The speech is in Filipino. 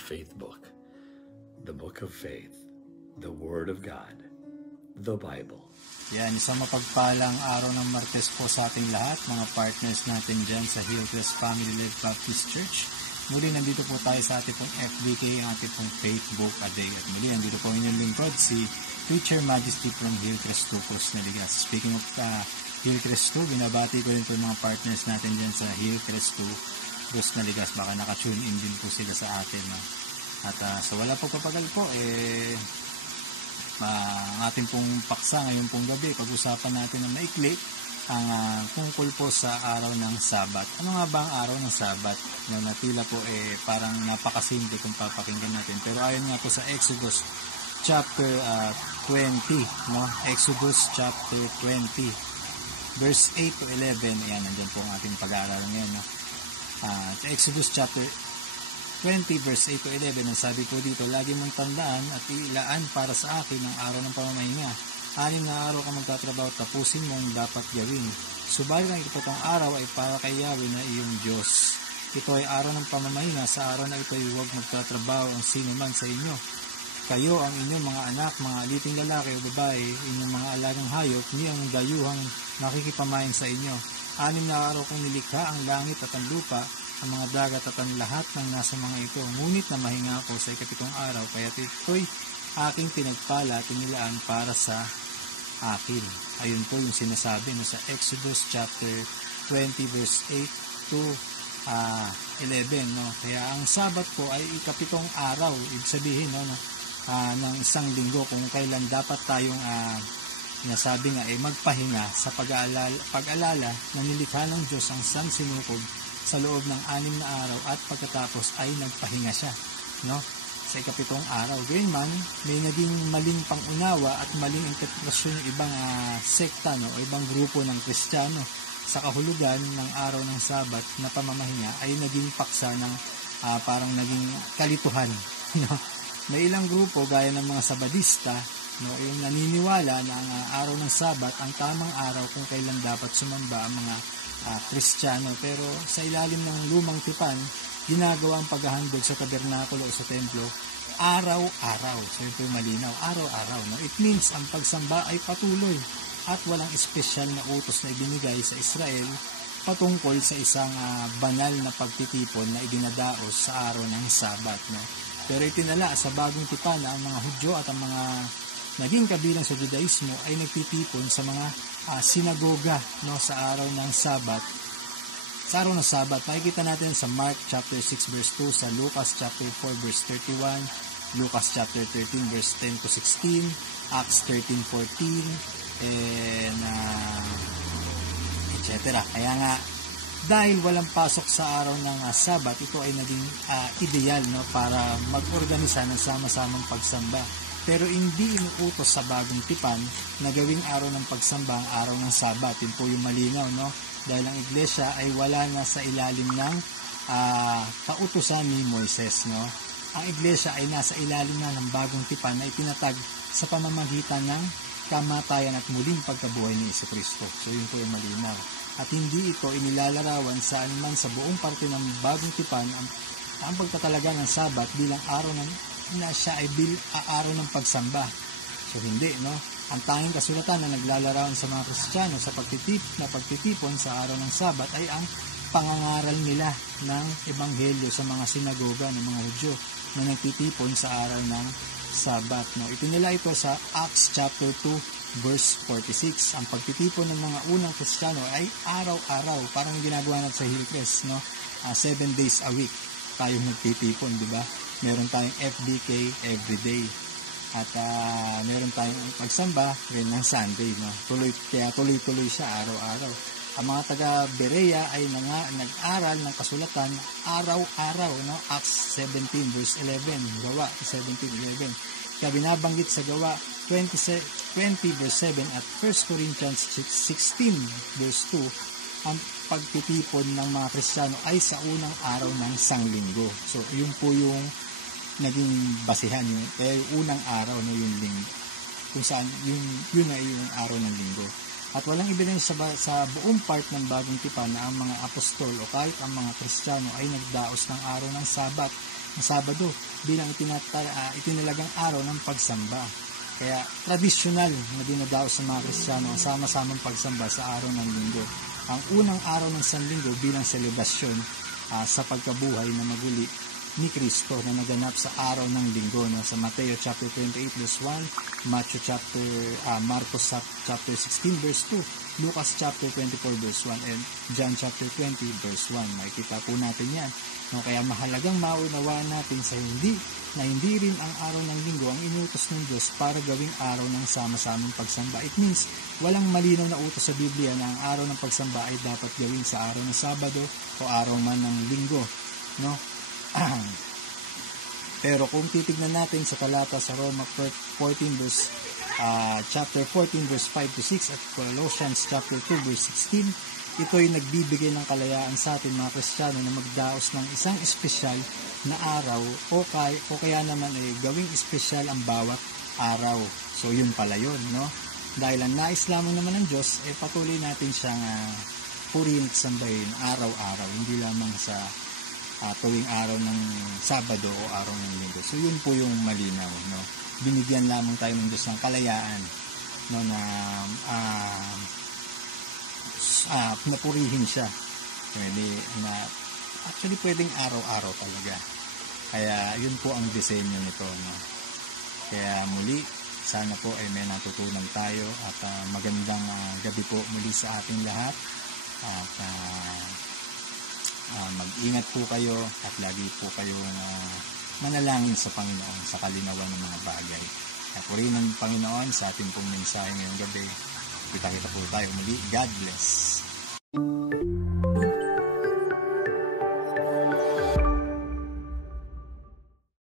faith book, the book of faith, the Word of God, the Bible. Yan, isang mapagpalang araw ng Martes po sa ating lahat, mga partners natin dyan sa Hillcrest Family Life Baptist Church. Muli nandito po tayo sa ating pong FBK, ang ating pong Faith Book a Day. At muli nandito po inyong lingkod, si Preacher Majesty from Hillcrest 2, Cruz Naligas. Speaking of Hillcrest 2, binabati ko rin po mga partners natin dyan sa Hillcrest 2, Cruz Naligas. Baka naka-tune in din po sila sa atin. No? At sa wala po papagal po, ang ating pong paksa ngayon pong gabi, pag-usapan natin ng maikli ang tungkol po sa araw ng Sabat. Ano nga ba ang araw ng Sabat? Na natila po parang napakasimple kung papakinggan natin. Pero ayon nga po sa Exodus chapter 20, no? Exodus chapter 20, verse 8 to 11. Ayan, nandyan po ang ating pag-aaral ngayon. No? Exodus chapter 20 verse 8 to 11, ang sabi po dito, lagi mong tandaan at ilaan para sa akin ang araw ng pamamahinga. 6 na araw ka magtatrabaho, tapusin mong dapat gawin. Subalit ang ikapitong araw ay para kay Yahweh na iyong Diyos. Ito ay araw ng pamamahinga. Sa araw na ito ay huwag magtatrabaho ang sino man sa inyo. Kayo, ang inyong mga anak, mga aliting lalaki o babae, inyong mga alagang hayop, ni ang dayuhang makikipamain sa inyo. 6 na araw kong nilikha ang langit at ang lupa, ang mga dagat at ang lahat ng nasa mga ito. Ngunit na mahinga ako sa ikapitong araw, kaya ito'y aking pinagpala at inilaan para sa akin. Ayun po yung sinasabi no, sa Exodus chapter 20 verse 8 to 11. No? Kaya ang Sabat po ay ikapitong araw. Ibig sabihin ng isang linggo kung kailan dapat tayong nasabi nga magpahinga sa pag-alala na nilikha ng Diyos ang siyang sinukob sa loob ng 6 na araw at pagkatapos ay nagpahinga siya, no? Sa ikapitong araw. Gayunman, may naging maling pangunawa at maling interpretasyon ng ibang sekta, no? O ibang grupo ng Kristiyano sa kahulugan ng araw ng Sabat na pamamahinga ay naging paksa ng parang naging kalituhan. No? May ilang grupo gaya ng mga Sabadista, no, yung naniniwala na ang araw ng Sabat ang tamang araw kung kailan dapat sumamba ang mga Kristiyano, pero sa ilalim ng lumang tipan, ginagawa ang paghahandog sa tabernakulo o sa templo araw-araw. So ito yung malinaw, araw-araw. No? It means ang pagsamba ay patuloy at walang espesyal na utos na ibinigay sa Israel patungkol sa isang banal na pagtitipon na idinadaos sa araw ng Sabat. No? Pero itinala sa bagong tipan na ang mga Hudyo at ang mga naging kabilang sa Judaismo ay nagtitipon sa mga sinagoga, no, sa araw ng Sabat. Sa araw ng Sabat, makikita natin sa Mark chapter 6 verse 2, sa Lucas chapter 4 verse 31, Lucas chapter 13 verse 10 to 16, Acts 13:14, and etc. Kaya nga, dahil walang pasok sa araw ng Sabat, ito ay naging ideal, no, para mag-organisa ng sama-samang pagsamba. Pero hindi inuutos sa bagong tipan na gawing araw ng pagsamba ang araw ng Sabat. Yun po yung malinaw, no? Dahil ang iglesia ay wala na sa ilalim ng kautusan ni Moises, no? Ang iglesia ay nasa ilalim na ng bagong tipan na itinatag sa pamamagitan ng kamatayan at muling pagkabuhay ni Jesucristo. So yun po yung malinaw. At hindi ito inilalarawan sa anuman sa buong parte ng bagong tipan ang pagtatalaga ng Sabat bilang araw na siya ay araw ng pagsamba. So hindi, no? Ang tanging kasulatan na naglalarawan sa mga Kristiyano sa pagtitipon sa araw ng Sabat ay ang pangangaral nila ng Ebanghelyo sa mga sinagoga ng mga Hudyo na nagtitipon sa araw ng Sabat. No? Itinala ito sa Acts chapter 2 verse 46. Ang pagtitipon ng mga unang Kristiyano ay araw-araw, parang ginagawa natin sa Hillcrest, no? 7 days a week tayong nagtitipon, di ba? Meron tayong FBK everyday. At meron tayong pagsamba rin ng Sunday. No? Kaya tuloy-tuloy siya araw-araw. Ang mga taga-Berea ay nag-aral ng kasulatan araw-araw. No? Acts 17 verse 11. Gawa 17:11. Kaya binabanggit sa Gawa 20 verse 7 at 1 Corinthians 16 verse 2, ang pagtitipon ng mga Kristiyano ay sa unang araw ng Sanglinggo. So, yun po yung naging basihan yun. Kaya yung unang araw, no, yung linggo. Kung saan, yun na yung araw ng linggo. At walang ebidensya sa buong part ng bagong tipan na ang mga apostol o kahit ang mga Kristiyano ay nagdaos ng araw ng Sabat ng Sabado bilang itinalagang araw ng pagsamba. Kaya tradisyonal na dinadaos sa mga Kristiyano ang sama-samang pagsamba sa araw ng Linggo. Ang unang araw ng Sanlinggo bilang selebrasyon sa pagkabuhay na maguli ni Kristo na naganap sa araw ng Linggo, no? Sa Mateo chapter 28 verse 1, Marcos chapter 16 verse 2, Lucas chapter 24 verse 1, and John chapter 20 verse 1. Makikita po natin yan, no? Kaya mahalagang maunawaan natin sa hindi rin ang araw ng Linggo ang inutos ng Diyos para gawing araw ng sama-samang pagsamba. It means walang malinaw na utos sa Biblia na ang araw ng pagsamba ay dapat gawin sa araw ng Sabado o araw man ng Linggo, no? Pero kung titignan natin sa talata sa Roma chapter 14 verse 5 to 6 at Colossians chapter 2 verse 16, ito ay nagbibigay ng kalayaan sa atin mga Kristiyano na magdaos ng isang espesyal na araw o kaya naman ay gawing espesyal ang bawat araw. So yun pala yun, no? Dahil ang nais lamang naman ng Diyos, patuloy natin siyang purihin at sambahin araw-araw, hindi lamang sa tuwing araw ng Sabado o araw ng Linggo. So yun po yung malinaw, no? Binigyan lamang tayo ng Diyos ng kalayaan, no, na napurihin siya. Actually pwedeng araw-araw talaga. Kaya yun po ang disenyo nito, no? Kaya muli, sana po ay may natutunan tayo at magandang gabi po muli sa ating lahat. At mag-ingat po kayo at lagi po kayong manalangin sa Panginoon sa kalinawan ng mga bagay. At purihin ng Panginoon sa ating pong mensahe ngayong gabi. Kita-kita po tayo muli. God bless.